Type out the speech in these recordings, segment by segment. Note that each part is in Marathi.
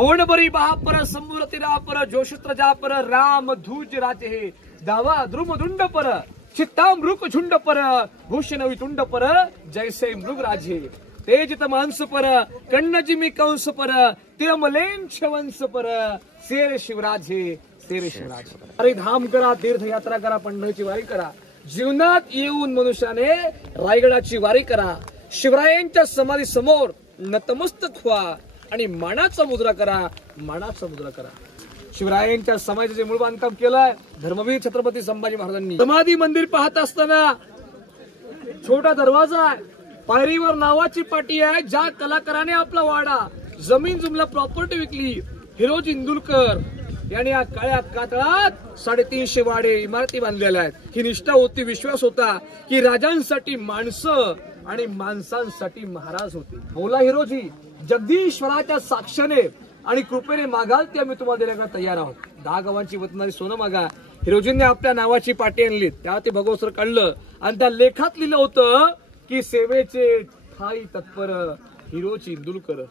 ओणबरी बहापर संबुरतिरापर जोशत्रजापर राम धूज राजे हे दावा द्रुमदुंड पर चित्तामृक झुंड पर भूषणवी तुंड पर जैसे मृग राजे तेजित मांस पर कण्णजिमी कंस पर तिरमलेंछ वंश पर शेर शिवराजे शेर शिवराज। अरे धाम करा, तीर्थयात्रा करा, पंढरीची वारी करा, जीवनात येऊन मनुष्याने रायगडाची वारी करा, शिवरायांच्या समाधी समोर नतमस्तक व्हा आणि मानाचा मुद्रा करा, मानाचा मुद्रा करा। शिवरायांच्या समाधीचे मूळ बांधकाम केलंय धर्मवीर छत्रपती संभाजी महाराजांनी। समाधी मंदिर पाहत असताना छोटा दरवाजा आहे, पायरीवर नावाची पाटी आहे, ज्या कलाकाराने आपला वाडा जमीन जुमला प्रॉपर्टी विकली हिरोज इंदुलकर यांनी या काळ्या कातळात 350 वाडे इमारती बांधलेल्या आहेत। ही निष्ठा होती, विश्वास होता की राजांसाठी माणसं आणि माणसांसाठी महाराज होते। बोला हिरोजी, जगदीश्वराच्या साक्षाने आणि कृपेने मागाल ते आम्ही तुम्हाला देण्याला तयार आहोत। 10 गावांची वतनारी सोनं मागा। हिरोजींनी आपल्या नावाची पाटी आणली, त्या ते भगवसर काढलं आणि त्या लेखात लिहिलं होतं की सेवेचे ठाई तत्पर हिरोजी इंदुलकर।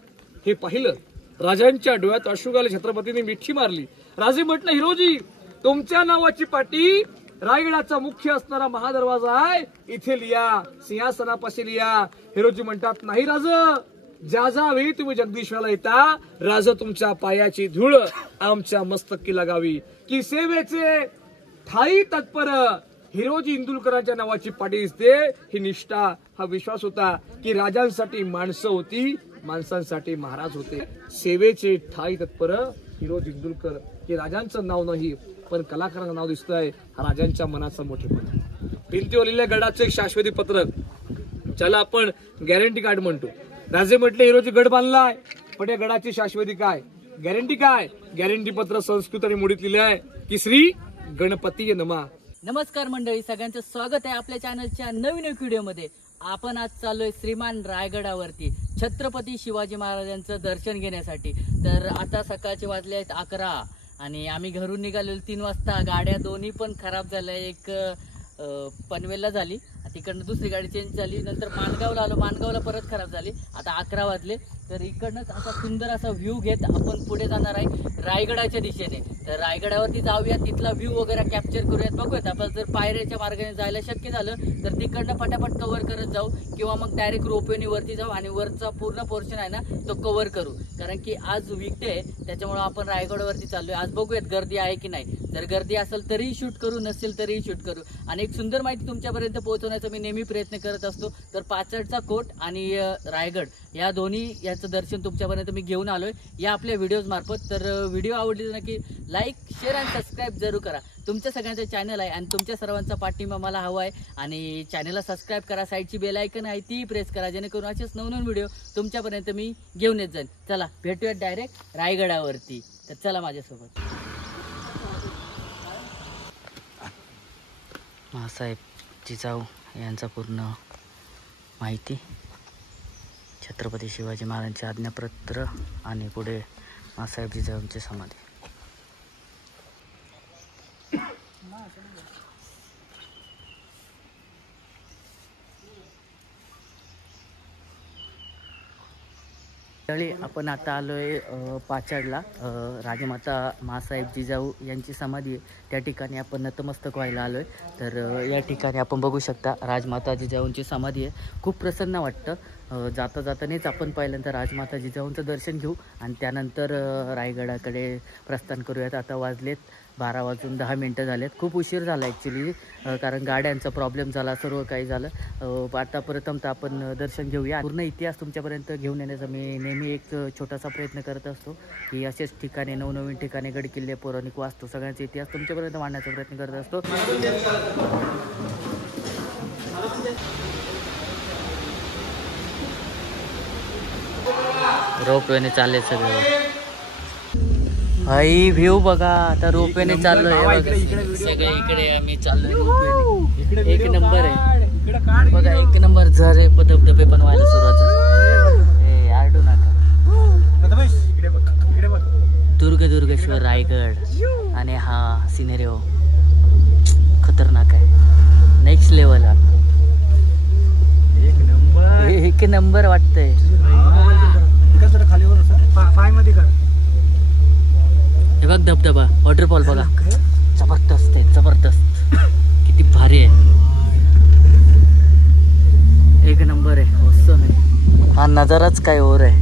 हे पाहिलं, राजांच्या डोळ्यात अश्रू आले, छत्रपतींनी मिठी मारली। राजे म्हटलं, हिरोजी तुमच्या नावाची पाटी रायगडाचा मुख्य असणारा महादरवाजा आहे, इथे लिहा, सिंहासनापाशी लिहा। हिरोजी म्हणतात, नाही राज, ज्या ज्या वेळी तुम्ही जगदीश्वराला येता राज तुमच्या पायाची धूळ आमच्या मस्तकी लागावी, की सेवेचे ठाई तत्पर हिरोजी इंदुलकरांच्या नावाची पाटी दिसते। ही निष्ठा, हा विश्वास होता की राजांसाठी माणसं होती, माणसांसाठी महाराज होते। सेवेचे ठाई तत्पर हिरोजी इंदुलकर, हे राजांचं नाव नाही पण कलाकारांचं नाव दिसतंय, हा राजांच्या मनाचा मोठेपणा। भिंतीवर लिहिलेल्या गडाचं एक शाश्वती पत्रक, ज्याला आपण गॅरंटी कार्ड म्हणतो। राजे म्हटले, हिरोजी गड बांधलाय, पण या गडाची शाश्वती काय, गॅरंटी काय? गॅरंटी पत्र संस्कृत आणि मोडीत लिहिले आहे की श्री गणपती नमा। नमस्कार मंडळी, सगळ्यांचं स्वागत आहे आपल्या चॅनलच्या नवीन व्हिडिओमध्ये। आपण आज चाललोय श्रीमान रायगडावरती छत्रपती शिवाजी महाराजांचं दर्शन घेण्यासाठी। तर आता सकाळचे वाजले आहेत 11 आणि आम्ही घरून निघालेलो 3 वाजता। गाड्या दोन्ही पण खराब झाल्या, एक पनवेलला झाली, तिकडनं दुसरी गाडी चेंज झाली, नंतर माणगावला आलो, माणगावला परत खराब झाली। आता 11 वाजले, तर इकडनंच असा सुंदर असा व्ह्यू घेत आपण पुढे जाणार आहे रायगडाच्या दिशेने। तर रायगडावरती जाऊया, तिथला व्ह्यू वगैरे कॅप्चर करूयात, बघूयात। आपण जर पायऱ्याच्या मार्गाने जायला शक्य झालं तर तिकडनं फटाफट कव्हर करत जाऊ, किंवा मग डायरेक्ट रोपवेने वरती जाऊ आणि वरचा पूर्ण पोर्शन आहे ना तो कव्हर करू, कारण की आज वीकडे आहे, त्याच्यामुळे आपण रायगडावरती चाललोय। आज बघूयात गर्दी आहे की नाही, जर गर्दी असेल तरीही शूट करू, नसेल तरीही शूट करू। आणि एक सुंदर माहिती तुमच्यापर्यंत पोहोचवण्याचा मी नेहमी प्रयत्न करत असतो। तर पाचडचा कोट आणि रायगड या दोन्ही याचं दर्शन तुमच्यापर्यंत मी घेऊन आलोय या आपल्या व्हिडिओज मार्फत। तर व्हिडिओ आवडली तर नक्की लाईक, शेअर आणि सबस्क्राईब जरूर करा। तुमच्या सगळ्यांचं चॅनल आहे आणि तुमच्या सर्वांचा पाठिंबा मला हवा आहे, आणि चॅनलला सबस्क्राईब करा, साईडची बेल आयकन आहे ती प्रेस करा, जेणेकरून असेच नवनवीन व्हिडिओ तुमच्यापर्यंत मी घेऊन येत जाईन। चला भेटूयात डायरेक्ट रायगडावरती, तर चला माझ्यासोबत। मासाहेब जिजाऊ यांचा पूर्ण माहिती, छत्रपती शिवाजी महाराजांचे आज्ञापत्र आणि पुढे मासाहेब जिजाऊंची समाधी। आपण आता आलोय पाचडला, राजमाता मासाहेब जिजाऊ यांची समाधी आहे, त्या ठिकाणी आपण नतमस्तक व्हायला आलोय। तर या ठिकाणी आपण बघू शकता राजमाता जिजाऊंची समाधी आहे, खूप प्रसन्न वाटतं। जाता जातानेच आपण पहिल्यांदा राजमाता जिजाऊंचं दर्शन घेऊ आणि त्यानंतर रायगडाकडे प्रस्थान करूयात। आता वाजलेत 12 वाजून 10 मिनटं झालेत, खूप उशीर झाला ॲक्च्युली, कारण गाड्यांचा प्रॉब्लेम झाला, सर्व काही झालं। आता प्रथमतः आपण दर्शन घेऊया। पूर्ण इतिहास तुमच्यापर्यंत घेऊन येण्याचा मी नेहमी एक छोटासा प्रयत्न करत असतो, की असेच ठिकाणे, नवनवीन ठिकाणे, गड किल्ले, पौराणिक वास्तू, सगळ्यांचा इतिहास तुमच्यापर्यंत मांडण्याचा प्रयत्न करत असतो। रोपवेने चालले सगळे, हाई व्ह्यू बघा। आता रोपवेने चाललोय, सगळे इकडे मी चाललोय रोपवेने, एक नंबर आहे बघा, एक नंबर झरे, धबधबे पण व्हायला सुरुवात झाली। आरडू नका, दुर्गेश्वर रायगड आणि हा सिनेरिओ खतरनाक आहे, नेक्स्ट लेवल, एक नंबर वाटतंय। बघ धबधबा, वॉटरफॉल बघा, जबरदस्त आहे, जबरदस्त, किती भारी आहे, एक नंबर आहे, औसम आहे. हा नजाराच काय और आहे,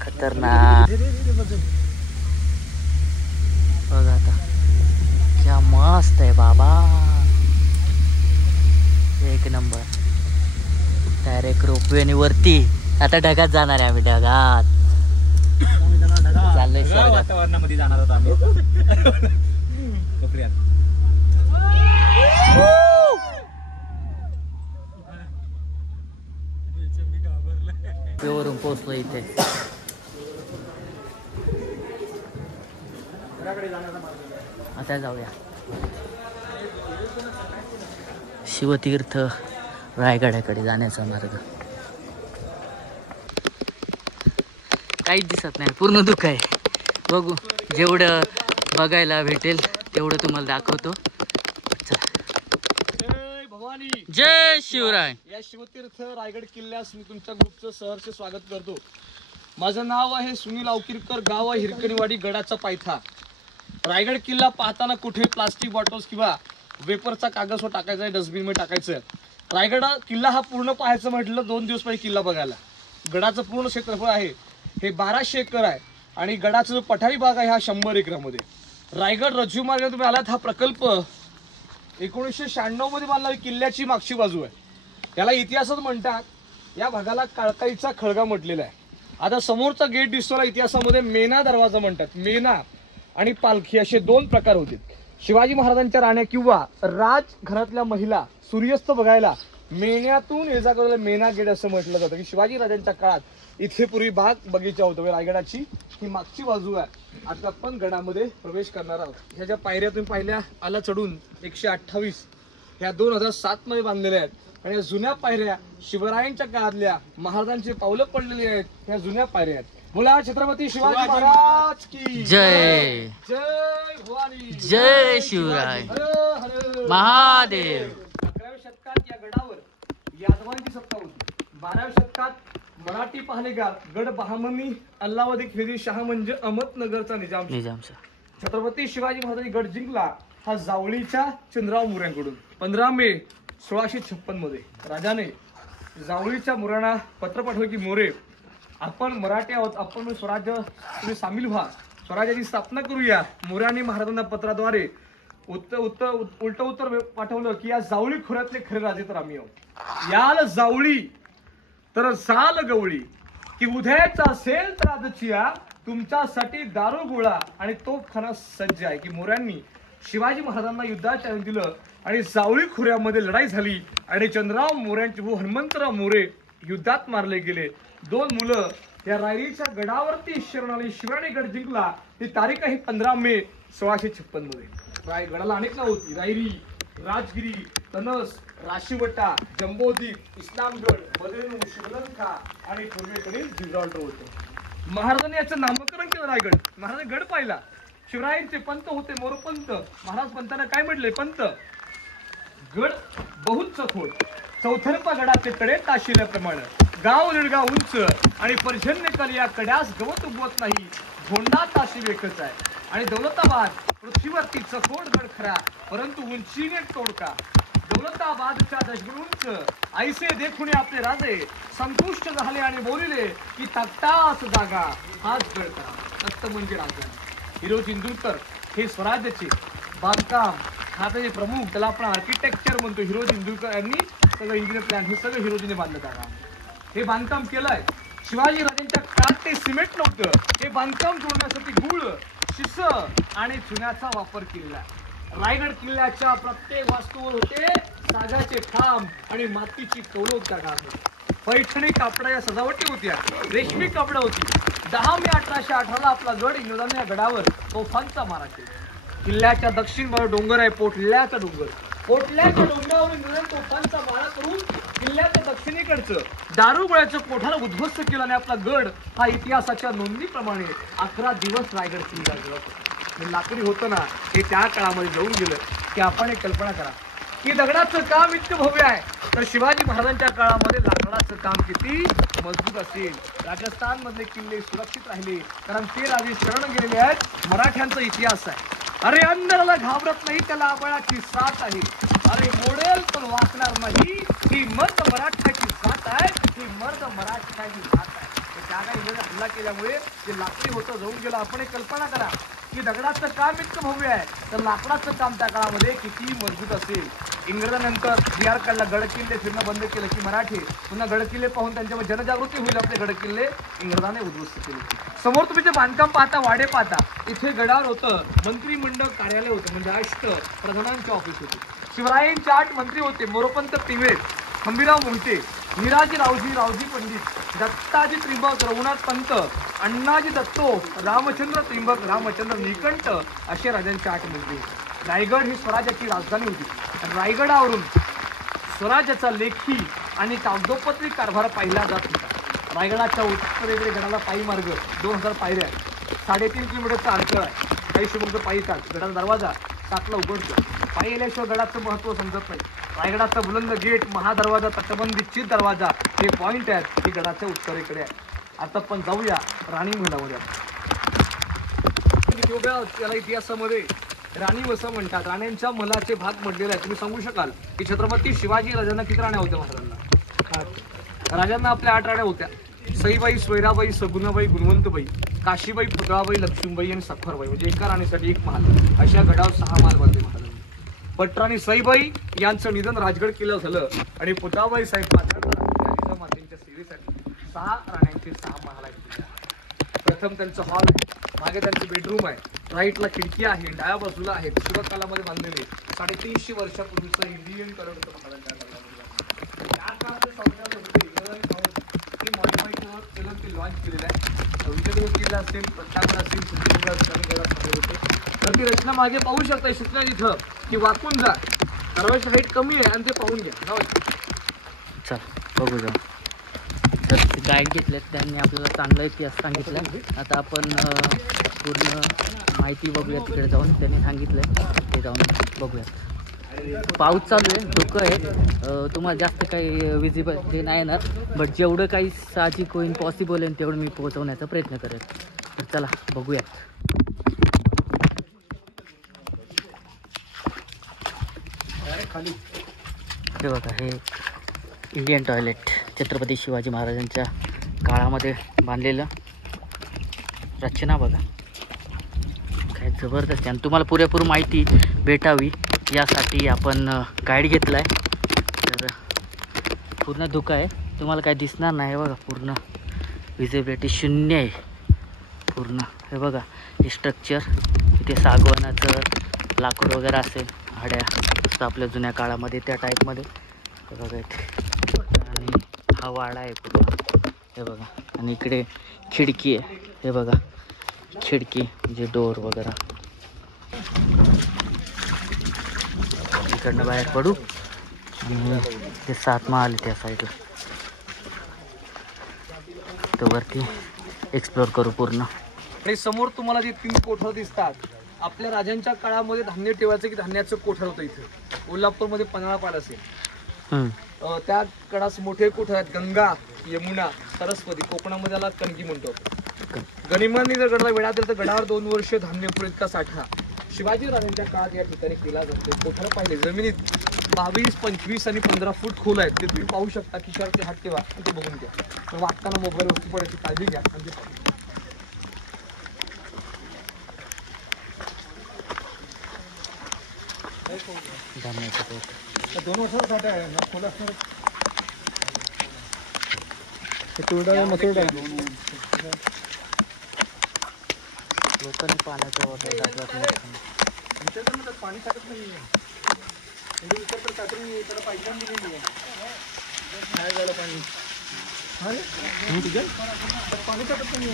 खतरनाक. बघा आता क्या मस्त आहे बाबा, एक नंबर. डायरेक्ट रोपवेने वरती, आता ढगात जाणार आहे आम्ही, ढगात चाललंय स्वर्गात. वातावरणामध्ये जाणार होता आम्ही. वरून पोहोचलो इथे. आता जाऊया शिवतीर्थ रायगडाकडे जाण्याचा मार्ग. काहीच दिसत नाही, पूर्ण दुःख आहे. बघू, जेवढं बघायला भेटेल तेवढं तुम्हाला दाखवतो. जय भवानी, जय शिवराय. या शिवतीर्थ रायगड किल्ल्यास मी तुमच्या ग्रुपचं सहर्ष स्वागत करतो. माझं नाव आहे सुनील अवकिरकर, गाव आहे हिरकणीवाडी, गडाचा पायथा. रायगड किल्ला पाहताना कुठे प्लास्टिक बॉटल्स किंवा वेपरचा कागद टाकायचा आहे, डस्टबिन मध्ये टाकायचं. रायगड किल्ला हा पूर्ण पाहायचं म्हटलं 2 दिवस पाहिजे किल्ला बघायला. गडाचं पूर्ण क्षेत्रफळ आहे हे 1200 एकर आहे आणि गडाचा जो पठारी भाग आहे हा 100 एकरामध्ये. रायगड रज्जू मार्ग तुम्ही आलात, हा प्रकल्प 1996 मध्ये बांधला. किल्ल्याची मागची बाजू आहे, याला इतिहासात म्हणतात. या भागाला काळकाईचा खळगा म्हटलेला आहे. आता समोरचा गेट दिसतोला इतिहासामध्ये मेना दरवाजा म्हणतात. मेना आणि पालखी असे 2 प्रकार होते. शिवाजी महाराजांच्या राण्या किंवा राजघरातल्या महिला सूर्यास्त बघायला मेण्यातून ये जा करायला मेना गेट असं म्हटलं जातं. की शिवाजी राजांच्या काळात इथे पूर्वी बाग बगीचा होता. रायगडाची ही मागची बाजू आहे. आता आपण गडामध्ये प्रवेश करणार आहोत. ह्या ज्या पायऱ्या तुम्ही पाहिल्या आला चढून 128 ह्या 2007 मध्ये बांधलेल्या आहेत. आणि या जुन्या पायऱ्या शिवरायांच्या काळातल्या महाराजांची पावलं पडलेली आहेत. ह्या जुन्या पायऱ्या आहेत. बोला छत्रपती शिवाजी महाराज की जय. जय भवानी, जय शिवराय, हर हर महादेव. 11व्या शतकात या गडावर यादवांची सत्ता होती. 12व्या शतकात मराठी पाहणेगार गड बहामनी अल्लावदी खिलजी शाह म्हणजे अहमदनगरचा निजामचा छत्रपती शिवाजी महाराजांनी गड जिंकला हा जावळीच्या चंद्रराव मोऱ्यांकडून. 15 मे 1656 मध्ये राजाने जावळीच्या मोऱ्यांना पत्र पाठवले की मोरे, आपण मराठी आहोत, आपण स्वराज्य तुम्ही सामील व्हा, स्वराज्याची स्थापना करूया. मोऱ्यांनी महाराजांना पत्राद्वारे उलट उत्तर पाठवलं की या जावळी खोऱ्यातले खरे राजे तर आम्ही आहोत. याल जावळी तर साल गवळी, की उद्याचा असेल तर आजचिया तुमच्यासाठी दारू गोळा आणि तोफखाना सज्ज आहे. की मोऱ्यांनी शिवाजी महाराजांना युद्धाचे आव्हान दिलं आणि जावळी खोऱ्यामध्ये लढाई झाली आणि चंद्रराव मोऱ्यांचे भाऊ हनुमंतराव मोरे युद्धात मारले गेले. 2 मुलं या रायरीच्या गडावरती शरण आली. शिवरायांनी गड जिंकला. ती तारीख आहे 15 मे 1656 मध्ये. गडाला अनेक नाव होती. रायरी, राजगिरी, तनस, राशीवटा, जंबोदीप, इस्लामगड, बदेनू, शिवलंका आणि पूर्वेकडील जिब्राल्टर होते. महाराजांनी याचं नामकरण केलं रायगड. महाराजांनी गड पाहिला. शिवरायांचे पंत होते मोरपंत. महाराज पंतांना काय म्हटले? पंत गड बहुत सखोड, चौथरपा गडाचे कडे ताशिल्याप्रमाणे, गाव दीडगाव उंच आणि पर्जन्य काल या कड्यास गवत उगवत नाही, झोंडा ताशी एकच आहे. आणि दौलताबाद पृथ्वीवरती चकोड गड खरा, परंतु उंचीने तोडका. दौलताबादच्या दशगुण उंच ऐसे देखुने आपले राजे संतुष्ट झाले आणि बोलिले की तक्ताच जागा हाच गड करा. तख्त म्हणजे राजा. हिरोज इंदुरकर हे स्वराज्याचे बांधकाम खात्याचे प्रमुख, त्याला आपण आर्किटेक्चर म्हणतो. हिरोज इंदुरकर यांनी सगळं इंजिनियर प्लॅन हे सगळं हिरोजीने बांधलं. जागा हे बांधकाम केलंय. शिवाजी राजांच्या काळात ते सिमेंट नव्हतं. हे बांधकाम जोडण्यासाठी गुळ, शिस आणि चुन्याचा वापर केलेला. रायगड किल्ल्याच्या प्रत्येक वास्तूवर होते सागाचे खांब आणि मातीची कौलोक जागा होती. पैठणी कापडाच्या सजावटी होत्या. रेशमी कापड होती. 10 मे 1818 आपला गड इंग्रजांनी या गडावर तोफांचा मारा केला. किल्ल्याच्या दक्षिण बाजूला डोंगर आहे पोटल्याचा डोंगर. पोटल्याच्या डोंगरावर इंग्रजांनी तोफांचा मारा करून किल्ल्याच्या दक्षिणेकडचं दारुगोळ्याचं कोठार उद्ध्वस्त केलं आणि आपला गड हा इतिहासाच्या नोंदीप्रमाणे 11 दिवस रायगड किल्ला जळत. लाकडी होतं ना, हे त्या काळामध्ये जळून गेलं. की आपण एक कल्पना करा, की दगडाचं काम इतकं भव्य आहे, तर शिवाजी महाराजांच्या काळामध्ये लाकडाचं काम किती मजबूत असेल. राजस्थान मधले किल्ले सुरक्षित राहिले कारण ते राजे शरण गेलेले आहेत. मराठ्यांचा इतिहास आहे. अरे अंधाराला घाबरत नाही, त्याला आबळाची साथ आहे. अरे मोडेल पण वाचणार नाही, ही मर्द मराठ्याची जात आहे, ही मर्द मराठ्याची जात आहे. त्या काही हल्ला केल्यामुळे जे लाकडी होतं जाऊन गेलं. आपण एक कल्पना करा की दगडाचं काम इतकं भव्य आहे, तर लाकडाचं काम त्या काळामध्ये किती मजबूत असेल. इंग्रजांनंतर बिहार काढला, गड किल्ले फिरणं बंद केलं की मराठी पुन्हा गड किल्ले पाहून त्यांच्यामध्ये जनजागृती होईल. आपले गड किल्ले इंग्रजाने उद्ध्वस्त केले. समोर तुम्ही जे बांधकाम पाहता, वाडे पाहता, इथे गडावर होतं मंत्रिमंडळ कार्यालय होतं, म्हणजे अष्टप्रधानांचे ऑफिस होते. शिवरायांचे 8 मंत्री होते. मोरोपंत पिंगळे, खंबीराव मोहिते, निराजी रावजी पंडित, दत्ताजी त्रिंबक, रघुनाथ पंत, अण्णाजी दत्तो, रामचंद्र त्रिंबक, रामचंद्र निकंठ असे राजांचे 8 मंत्री. रायगड ही स्वराज्याची राजधानी होती. रायगडावरून स्वराज्याचा लेखी आणि कागदोपत्री कारभार पाहिला जात होता. रायगडाच्या उत्तरेकडे गडाला पायी मार्ग 2000 पायऱ्या, 3.5 किलोमीटरचा अंतर आहे. काही शुभंग पायी काढ. गडाचा दरवाजा 7ला उघडतो. पायी येण्याशिवाय गडाचं महत्त्व समजत नाही. रायगडाचा बुलंद गेट, महादरवाजा, तटबंदीची दरवाजा हे पॉइंट आहेत, हे गडाच्या उत्तरेकडे आहे. आता आपण जाऊया राणी महलामध्ये. त्याला इतिहासामध्ये राणी वसं म्हणतात. राण्यांच्या मलाचे भाग म्हटलेले आहेत. तुम्ही सांगू शकाल की छत्रपती शिवाजी राजांना किती राण्या होत्या? महाराजांना राजांना आपल्या 8 राण्या होत्या. सईबाई, सोयराबाई, सगुणाबाई, गुणवंतबाई, काशीबाई, पुतळाबाई, लक्ष्मीबाई आणि सखरबाई, म्हणजे एका राणीसाठी एक महाल. अशा गडावर 6 महाल बांधले महाराजांनी. पटराणी सईबाई यांचं निधन राजगड किल्ला झालं आणि पुतळाबाई साहेब मातेच्या सेवेसाठी 6 राण्यांचे 6 महाल आहेत. प्रथम त्यांचं हॉल, मागे त्यांचं बेडरूम आहे, राईटला खिडकी आहे, डाव्या बाजूला आहे. सुरतकालामध्ये बांधलेले 350 वर्षापूर्वीचं इंडियन कलर होतं महाराजांच्या काळामध्ये. त्या काळात शौचालय होते, लॉन्च केलेलं आहे. विजयदुर्ग किल्ला असेल, प्रतापगड असेल, सिंधुदुर्ग होते. तर ती रचना मागे पाहू शकता शिकणार इथं की वाकून जा. दरवाजाची हाईट कमी आहे आणि ते पाहून घ्या. चल बघू जाऊ. तर गाईड घेतलेत, त्यांनी आपल्याला चांगला इतिहास सांगितला. आता आपण पूर्ण माहिती बघूया तिकडे जाऊन. त्यांनी सांगितलं ते जाऊन बघूयात. पाऊस चालू आहे, धुकं आहे, तुम्हाला जास्त काही विजिबल ते नाही येणार, बट जेवढं काही साहजिक होईल पॉसिबल आहे तेवढं मी पोहोचवण्याचा प्रयत्न करेन. तर चला बघूयात. हे बघा, हे इंडियन टॉयलेट छत्रपती शिवाजी महाराजांच्या काळामध्ये बांधलेलं रचना बघा, काय जबरदस्त. आणि तुम्हाला पुरेपूर माहिती भेटावी यासाठी आपण गाईड घेतला आहे. तर पूर्ण धुकं आहे, तुम्हाला काय दिसणार नाही. बघा पूर्ण विजिबिलिटी 0 आहे पूर्ण. हे बघा हे स्ट्रक्चर, इथे सागवानाचं लाकूड वगैरे असेल, हाड्या असतं आपल्या जुन्या काळामध्ये त्या टाईपमध्ये. हे बघा इथे, आणि हा वाडा आहे पूर्ण. हे बघा, आणि इकडे खिडकी आहे. हे बघा खिडकी म्हणजे डोर वगैरे. इकडनं बाहेर पडू आणि ते 7 महाल त्या साईडला, तर वरती एक्सप्लोर करू पूर्ण. आणि समोर तुम्हाला जे 3 कोठर दिसतात, आपल्या राजांच्या काळामध्ये धान्य ठेवायचं की धान्याचं कोठर होतं. इथे कोल्हापूरमध्ये पन्हाळापाड असेल, त्या कडास मोठे कोठर आहेत. गंगा, यमुना, सरस्वती. कोकणामध्ये त्याला कणकी म्हणतो. गनिमांनी जर गडाला वेढा दिला तर गडावर 2 वर्ष धान्य पुरेत का साठा शिवाजी राजांच्या काळात या ठिकाणी केला जातो. कोठर पाहिले जमिनीत 22, 25 आणि 15 फूट खोल आहेत. ते तुम्ही पाहू शकता. खिशावरती हात ठेवा आणि ते बघून घ्या. तर वागताना मोबाईल वस्तू पडायची काळजी घ्या. धान्याचं 2 वर्षाचा आहे ना, खोल असणार. लोकांनी पाण्याचा वापर टाकला. पाणी टाकत नाही पाहिजे पाणी. पाणी टाकत नाही.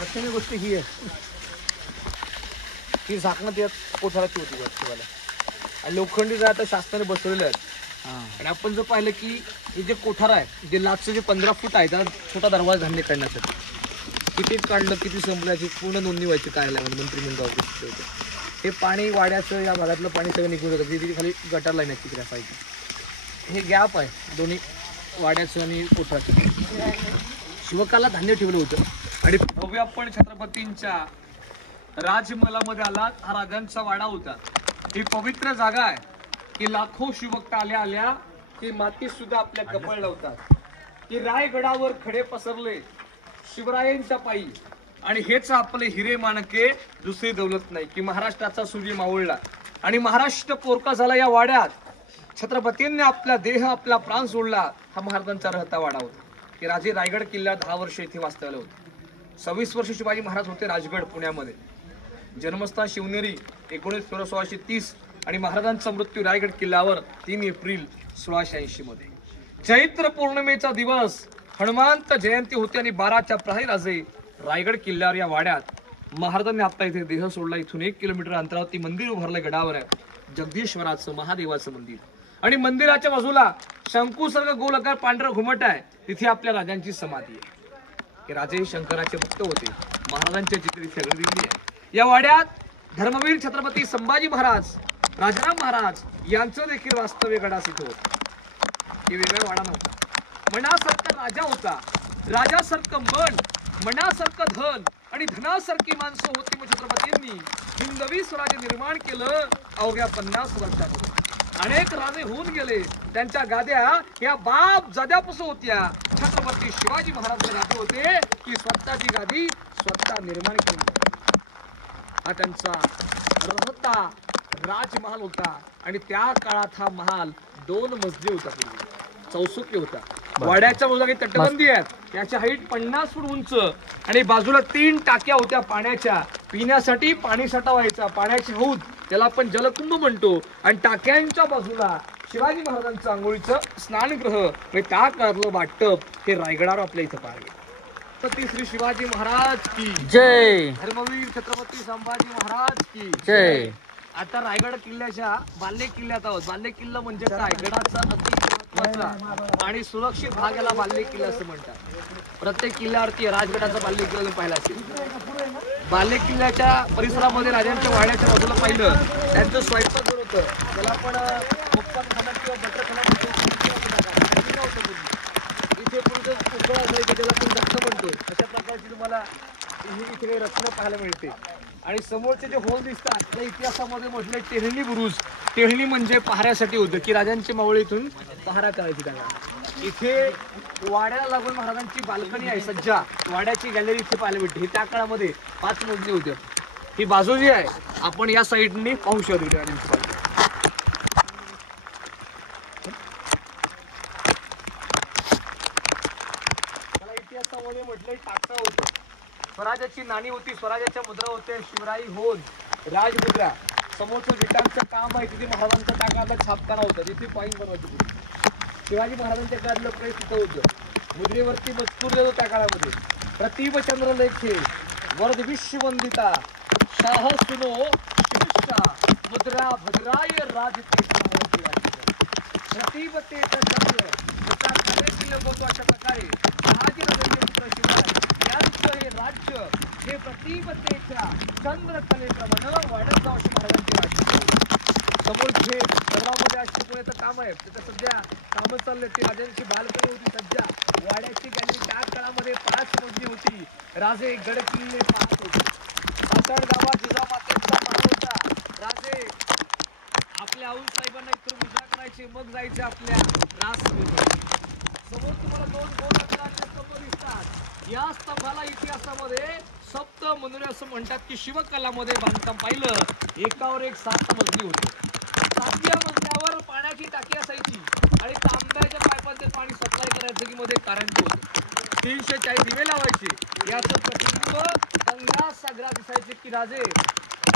लक्षणीय गोष्ट ही आहे, ही झाकणं त्यात कोठाराची होती शिवाला. आणि लोखंडी जर आता शासनाने बसवलेले आहेत. आणि आपण जर पाहिलं की हे जे कोठार आहे, जे लाचचं जे 15 फूट आहे, त्याला छोटा दरवाजा धान्य काढण्यासाठी. किती काढलं, किती संपलं, याची पूर्ण नोंदणी व्हायची कार्यालयामध्ये, मंत्रिमंडळ ऑफिस. हे पाणी वाड्याचं या भागातलं पाणी सगळं निघून जातं. तिथे खाली गटार लाईन आहे तिकडे साईडला. हे गॅप आहे दोन्ही वाड्याचं आणि कोठाचं. शिवकाला धान्य ठेवलं होतं. आणि भव्य आपण छत्रपतींच्या राजमहालामध्ये आलात. हा राजांचा वाडा होता. ही पवित्र जागा आहे की लाखो शिवभक्त आल्या आल्या की माती सुद्धा आपल्या कपाळ लावतात. की रायगडावर खडे पसरले शिवरायांच्या पायी. आणि हेच आपले हिरे माणके, दुसरी दौलत नाही. की महाराष्ट्राचा सूर्य मावळला आणि महाराष्ट्र पोरका झाला या वाड्यात. छत्रपतींनी आपला देह आपला प्राण सोडला. हा महाराजांचा राहता वाडा होता. की राजे रायगड किल्ला 10 वर्ष इथे वास्तव्याला होते. 26 वर्ष शिवाजी महाराज होते राजगड पुण्यामध्ये. जन्मस्थान शिवनेरी 19 फेब्रुवारी 1630 आणि महाराजांचा मृत्यू रायगड किल्ल्यावर 3 एप्रिल 1680 मध्ये. चैत्र पौर्णिमेचा दिवस हनुमंत जयंती होती आणि 12च्या प्रहरी राजे रायगड किल्ल्यावर या वाड्यात महाराजांनी आता इथे देह सोडला. इथून 1 किलोमीटर अंतरावरती मंदिर उभारलं गडावर आहे. जगदीश्वराचं महादेवाचं मंदिर. आणि मंदिराच्या बाजूला शंकुसर्ग गोलाकार पांढरा घुमट आहे. तिथे आपल्या राजांची समाधी आहे. हे राजे शंकराचे भक्त होते. महाराजांच्या चित्र इथे दिली आहे. या वाड्यात धर्मवीर छत्रपती संभाजी महाराज, राजाराम महाराज यांचं देखील वास्तव्य गडास इथे होतं. हे वेगळा वाडा नव्हता. मनासारखा राजा होता. राजासारखं मन, मनासारखं धन आणि धनासारखी माणसं होती. मग छत्रपतींनी हिंदवी स्वराज्य निर्माण केलं अवघ्या 50 वर्षांमध्ये. अनेक राजे होऊन गेले. त्यांच्या गाद्या या बाप जाद्यापासून होत्या. छत्रपती शिवाजी महाराज राजे होते की स्वतःची गादी स्वतः निर्माण केली. हा त्यांचा रहता राजमहाल होता. आणि त्या काळात हा महाल 2 मजली होता. चौसुकी होता. वाड्याच्या बाजूला काही तटबंदी आहेत. याची हाईट 50 फूट उंच आणि बाजूला 3 टाक्या होत्या पाण्याच्या. पिण्यासाठी पाणी साठा व्हायचा. पाण्याची हौद त्याला आपण जलकुंभ म्हणतो. आणि टाक्यांच्या बाजूला शिवाजी महाराजांचं आंघोळीचं स्नानगृह त्या काळातलं वाटप हे रायगडावर आपल्या इथं पाहिजे. छत्रपती श्री शिवाजी महाराज की जय. धर्मवीर छत्रपती संभाजी महाराज की जय. आता रायगड किल्ल्याच्या बाल्य किल्ल्यात आहोत. बाल्य किल्ला म्हणजे काय? गडाचा अति महत्त्वाचा आणि सुरक्षित भाग याला बाल्य किल्ला असं म्हणतात. प्रत्येक किल्ल्यावरती राजगडाचा बाल्य किल्ला तुम्ही पाहिला असेल. बाल्य किल्ल्याच्या परिसरामध्ये राजांच्या वाड्याच्या बाजूला पाहिलं त्यांचं स्वयंपाकघर होतं. त्याला आपण मुक्कामखाना किंवा बटरखाना म्हणतो. इथे पुढचं उकळा असायचं त्याला आपण जास्त म्हणतो. अशा प्रकारची तुम्हाला इथे काही रचना पाहायला मिळते. आणि समोरचे जे होल दिसतात त्या इतिहासामध्ये म्हटले टेहळणी बुरुज. टेहळणी म्हणजे पहाऱ्यासाठी होतं की राजांची मावळी इथून पहारा करायची जागा. इथे वाड्याला लागून महाराजांची बाल्कनी आहे. सज्जा वाड्याची गॅलरी इथे पाहायला भेटते. हे त्या काळामध्ये 5 मजली होते. ही बाजू जी आहे आपण या साईडने पाहू शकतो. त्याला इतिहासामध्ये म्हटलं टाकता होतं. स्वराज्याची नाणी होती. स्वराज्याच्या मुद्रा होत्या. शिवराई होन राजमुद्रा. समोरचं विटांचं काम आहे तिथे महाराजांच्या टाकाला छापखाना होता. तिथे कॉईन बनवायची. शिवाजी महाराजांच्या काळातलं प्रेस तिथं होतं. मुद्रेवरती मजकूर देतो त्या काळामध्ये. प्रतिभचंद्र लेखे वरद विश्ववंदिता शाह सुनो शिवशा मुद्रा भद्राय राजते. प्रतिभतेचा चंद्र त्याचा कार्यशील होतो. अशा प्रकारे राजराजेंद्र शिवाय यांचं हे राज्य हे प्रतिभतेच्या चंद्रकलेप्रमाणे वाढत जाऊ अशी महाराजांची राज्य. समोर जे सर्वांमध्ये अष्टकोणाचं काम आहे त्याचं सध्या कामं चालले. ती राजांची बाल्कनी होती. सध्या वाड्याची गॅलरी त्या काळामध्ये 5 मजली होती. राजे गड किल्ले पाहत होते. सासण गावात जिजामातेचा महल होता. राजे आपल्या आऊसाहेबांना इथून पूजा करायची मग जायचे आपल्या रासमध्ये. समोर तुम्हाला 2 गोल आकाराचे स्तंभ दिसतात. या स्तंभाला इतिहासामध्ये सप्त मंदिरे असं म्हणतात की शिवकलामध्ये बांधकाम पाहिलं एकावर एक 7 मजली होती. 7व्या मजल्यावर पाण्याची टाकी असायची आणि तांब्याच्या पाईपांचे पाणी सप्लाय करायचं की मध्ये कारंजे होते. 340 दिवे लावायचे. याचं प्रतिबिंब गंगा सागरात दिसायचे की राजे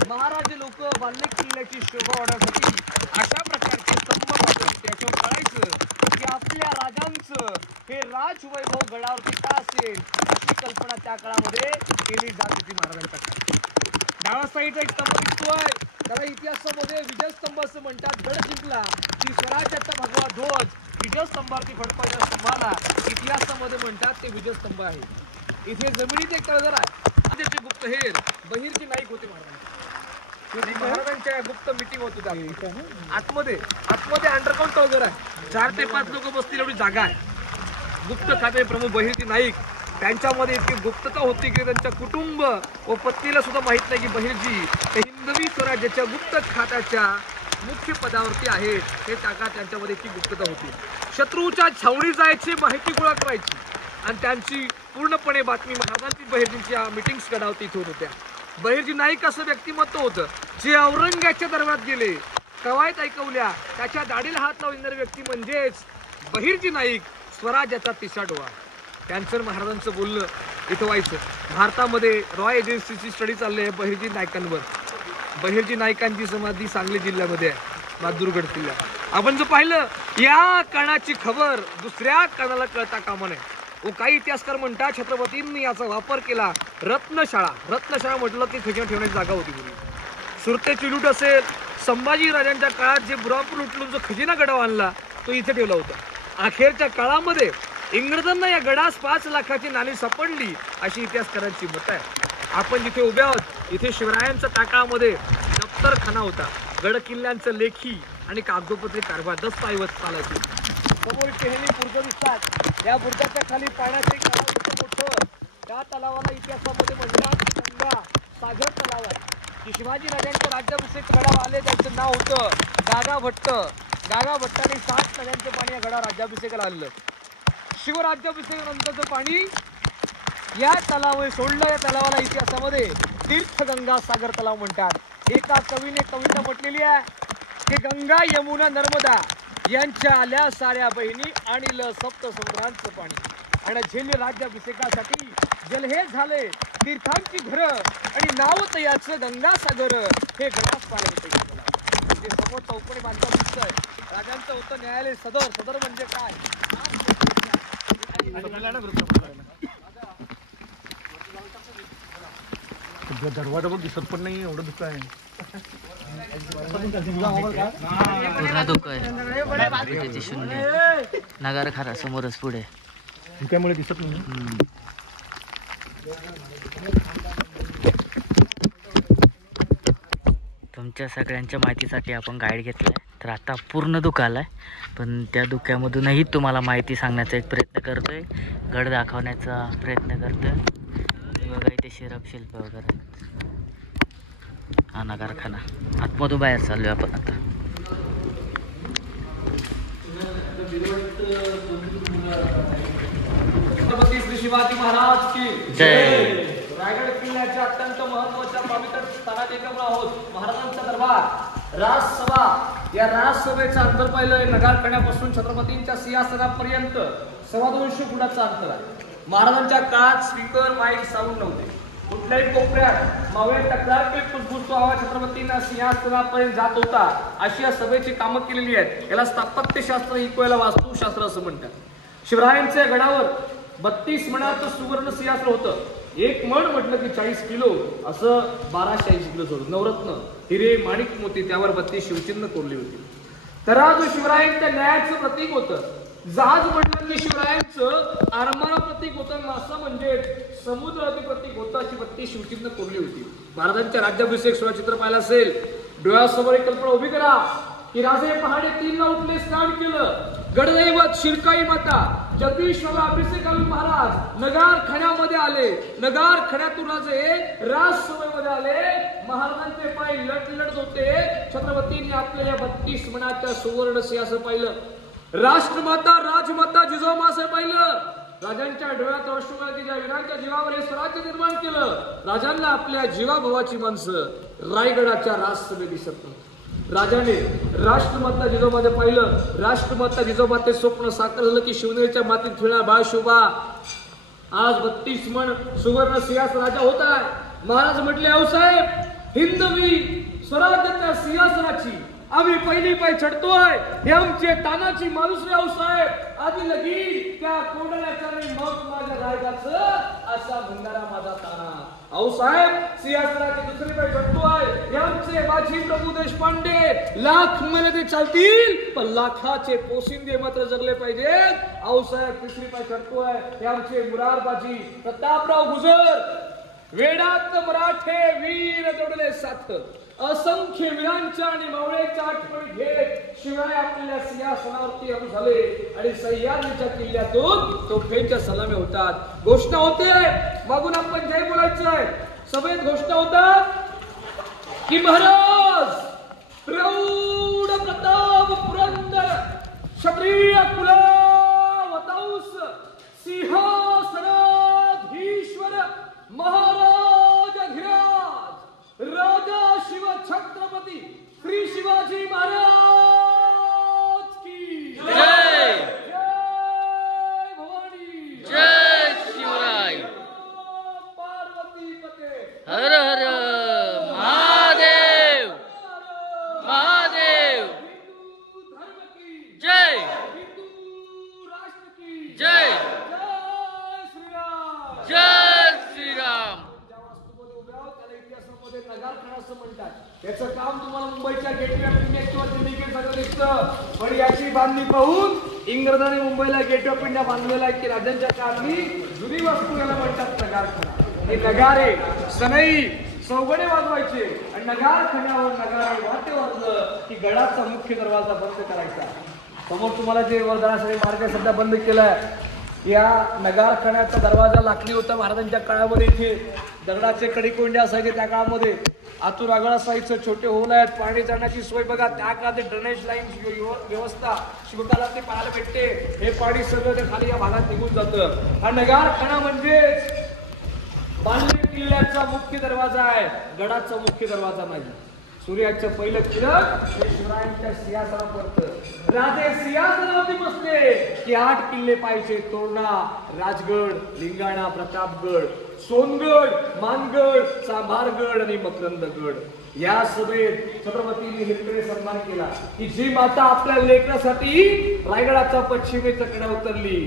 महाराजे लोक बाल्य किल्ल्याची शोभा वाढवण्यासाठी अशा प्रकारचे स्तंभ वापरतात. त्याच्यावर कळायचं की आपल्या राजांचं हे राजवैभव गडावरती का असेल अशी कल्पना त्या काळामध्ये केली जात होती महाराजांच्या. डाव्या साईडला एक स्तंभ दिसतोय. त्याला इतिहासामध्ये विजयस्तंभ असं म्हणतात. गड जिंकला की स्वराज्याचा भगवा ध्वज विजयस्तंभावरती फडकवण्याच्या स्तंभाला इतिहासामध्ये म्हणतात ते विजयस्तंभ आहे. इथे जमिनीत एक तळघर आहे. आदित्य गुप्तहेर बहिरची नाईक होते महाराज. महाराजांच्या गुप्त मिटिंग होत होती आतमध्ये अंडरग्राऊंड वगैरे आहे. 4 ते 5 लोक बसतील एवढी जागा आहे. गुप्त खाते प्रमुख बहिर्जी नाईक त्यांच्यामध्ये इतकी गुप्तता होती की त्यांच्या कुटुंब व पत्नीला सुद्धा माहित नाही की बहिर्जी हिंदवी स्वराज्याच्या गुप्त खात्याच्या मुख्य पदावरती आहेत. हे टाका त्यांच्यामध्ये इतकी गुप्तता होती. शत्रूच्या छावणी जायची, माहिती गोळा करायची आणि त्यांची पूर्णपणे बातमी महाराजांची बहिर्जींच्या मिटिंग्स गडावती होत होत्या. बहिर्जी नाईक असं व्यक्तिमत्व होतं जे औरंगाच्या दरबारात गेले, कवायत ऐकवल्या, त्याच्या दाढीला हात लावून येणारे व्यक्ती म्हणजेच बहिर्जी नाईक, स्वराज्याचा तिसरा डोळा. त्यांचं महाराजांचं बोलणं इथं व्हायचं. भारतामध्ये रॉय एजन्सीची स्टडी चालली आहे बहिर्जी नाईकांवर. बहिर्जी नाईकांची समाधी सांगली जिल्ह्यामध्ये आहे, बहादूरगड किल्ला. आपण जर पाहिलं या कणाची खबर दुसऱ्या कणाला कळता कामा नये. व काही इतिहासकार म्हणतात छत्रपतींनी याचा वापर केला. रत्नशाळा म्हटलं की खजिना ठेवण्याची जागा होती पूर्वी. सुरतेची लूट असेल, संभाजी राजांच्या काळात जे बुरापूर लुटलून जो खजिना गडावर आणला तो इथे ठेवला होता. अखेरच्या काळामध्ये इंग्रजांना या गडास 5 लाखाची नाणी सापडली अशी इतिहासकारांची मत आहे. आपण जिथे उभे आहोत इथे शिवरायांच्या टाकाळामध्ये दफ्तरखाना होता. गड किल्ल्यांचं लेखी आणि कागदोपत्री कारभार दस्तऐवज चालायचे. समोर टेहनी बुर्ज दिसतात. या बुर्जाच्या खाली पाण्याचे तलाव होतं मोठं. त्या तलावाला इतिहासामध्ये म्हणतात गंगा सागर तलाव आहे. की शिवाजी राजांच्या राज्याभिषेक गडावर आले त्याचं नाव होतं गागा भट्ट. गागा भट्टाने 7 नद्यांचं पाणी या गडावर राज्याभिषेकाला आणलं. शिवराज्याभिषेकानंतरचं पाणी या तलावावर सोडलं. या तलावाला इतिहासामध्ये तीर्थगंगा सागर तलाव म्हणतात. एका कवीने कविता म्हटलेली आहे की गंगा यमुना नर्मदा यांच्या आल्या साऱ्या बहिणी आणलं सप्त समुद्रांचं पाणी. आणि झेल राज्याभिषेकासाठी जल हे झाले तीर्थांची घरं आणि नाव तयाचं गंगासागर हे गडास पाले होते. समोर चौकोनी बांधकाम दिसतंय. राजांचं होतं न्यायालय सदर. सदर म्हणजे काय? दरवाजा बघ दिसत पण नाही एवढं दुःख आहे. पूर्ण दुःख आहे. त्याची शून्य नगार खरा समोरच पुढे धुक्यामुळे दिसत नाही. तुमच्या सगळ्यांच्या माहितीसाठी आपण गाईड घेतलाय. तर आता पूर्ण दुःख आलाय पण त्या दुःखामधूनही तुम्हाला माहिती सांगण्याचा एक प्रयत्न करतोय. गड दाखवण्याचा प्रयत्न करतोय. बघा इथे शिरप शिल्प वगैरे. हा नगारखाना. आतमधून बाहेर चाललोय आपण आता. छत्रपती श्री शिवाजी महाराज की जय. रायगड किल्ल्याच्या अत्यंत महत्वाच्या पवित्र स्थानात एकत्र आहोत. महाराजांचा दरबार राजसभा. या राजसभेचं अंतर पाहिलं नगारखान्यापासून छत्रपतींच्या सिंहासनापर्यंत 250 फुटाचं अंतर आहे. महाराजांच्या काळात स्पीकर माईक साऊंड नव्हते. कुठल्याही कोपऱ्यात मावळे तक्रार के फुसफुस तो आवाज छत्रपतींना सिंहासनापर्यंत जात होता. अशी या सभेची कामं केलेली आहेत. याला स्थापत्यशास्त्र इक्वायला वास्तुशास्त्र असं म्हणतात. शिवरायांच्या गडावर 32 मणाचं सुवर्ण सिंहासन होतं. एक मण म्हटलं की 40 किलो असं 1280 किलो होतं. नवरत्न हिरे माणिक मोती त्यावर 32 शिवचिन्ह कोरली होती. तराजू शिवरायांच्या न्यायाचं प्रतीक होतं. जहाज म्हटलं की शिवरायांचं आरमार प्रतीक होतं. मासा म्हणजे समुद्राचे प्रतीक होतं. अशी 32 शिवचिन्ह कोरली होती. महाराजांच्या राज्याभिषेक सोहळा चित्र पाहिलं असेल. डोळ्यासमोर एक कल्पना उभी करा की राजे पहाटे 3ला उठले, स्नान केलं. गडदैवत शिरकाई माता जगदीश्वर अभिषेकालू महाराज नगारखान्यामध्ये आले. नगारखान्यातून राजे राजसभेमध्ये आले. महाराजांचे पाय लटलट होते. छत्रपतींनी आपल्या या 32 मणाच्या सुवर्ण सिंहासन पाहिलं. राष्ट्रमाता राजमाता जिजाऊमासाहेब पाहिलं. राजांच्या डोळ्यात अश्रू की ज्या वीरांच्या जीवावर हे स्वराज्य निर्माण केलं. राजांना आपल्या जीवाभावाची माणसं रायगडाच्या राजसभेत दिसत नव्हती. राजाने राष्ट्रमाता जिजाऊमध्ये पाहिलं. राष्ट्रमाता जिजाऊमाते स्वप्न साकार झालं की शिवनेरीच्या मातीत फिरणार बाळ शिवबा आज 32 मण सुवर्ण सिंहासन राजा होत आहे. महाराज म्हटले आऊसाहेब हिंदवी स्वराज्याच्या सिंहासनाची आम्ही पहिली पाय चढतोय. हे आमचे तानाची माणूस रे आऊसाहेब. आधी लगी त्या कोंडल्याचा मग माझ्या रायगाचं असा म्हणणारा माझा ताना. आऊसाहेब सिंहासनाची दुसरी पाय चढतोय. हे आमचे बाजी प्रभू देशपांडे. लाख महिने ते चालतील पण लाखाचे पोशिंदे मात्र जगले पाहिजेत. आऊसाहेब तिसरी पाय चढतोय. हे आमचे मुरारबाजी प्रतापराव गुजर. वेडात मराठे वीर दौडले साथ, असंख्य वीरांच्या आणि मावळ्याच्या आठवणी घेत शिवाय आपल्या सिंहासनावरती हजर झाले आणि सह्याद्रीच्या किल्ल्यातून तोफेच्या सलामी होतात. घोषणा होते, मागून आपण जय बोलायचंय. सभेत घोषणा होतात की महाराज प्रौढ प्रताप पुरंदर क्षत्रिय कुलावतंस सिंहासनाधीश्वर महाराज धीराज राजा शिव छत्रपती श्री शिवाजी महाराज की जय. जय भवानी. जय शिवराय. पार्वती पते. हर हर महादेव. महादेव. हिंदू धर्म की जय. हिंदू राष्ट्र की जय. जय श्रीराम. जय श्रीराम. ज्या वास्तूमध्ये उभ्या आहोत त्याला इतिहासामध्ये नगारखाना असं म्हणतात. याचं काम तुम्हाला मुंबईच्या गेटवे ऑफ इंडिया किंवा दिल्ली गेट सगळं दिसतं, पण याची बांधणी पाहून इंग्रजांनी मुंबईला गेट ऑफ इंडिया बांधलेला आहे की राजांच्या काळातली जुनी वास्तू याला म्हणतात नगारखाना. हे नगारे सनई चौघडे वाजवायचे आणि नगारखान्यावर नगारे वाद्य वाजलं की गडाचा मुख्य दरवाजा बंद करायचा. समोर तुम्हाला जे वरदानासाठी मार्ग सध्या बंद केलाय, या नगारखान्याचा दरवाजा लाकडी होता महाराजांच्या काळामध्ये. इथे दगडाचे कडीकोंडे असायचे त्या काळामध्ये. आतून आगळ असायचं, छोटे होल आहेत, पाणी जाण्याची सोय बघा. त्या काळात ड्रेनेज लाईन व्यवस्था शिवकाला ते पाहायला भेटते. हे पाणी सगळं ते खाली या भागात निघून जातं. हा नगारखाना म्हणजेच बांधलेल्या किल्ल्याचा मुख्य दरवाजा आहे, गडाचा मुख्य दरवाजा नाही. सूर्याचं पहिलं किरण हे शिवरायांच्या सिंहासनावर पडतं. राजे सिंहासनावरती बसले की 8 किल्ले पाहिजे. तोरणा, राजगड, लिंगाणा, प्रतापगड, सोनगड, मानगड, चांभारगड आणि मकरंदगड. या सभेत छत्रपतींनी हिरकडे सन्मान केला की जी माता आपल्या लेकरासाठी रायगडाचा पश्चिमेचा कडा उतरली.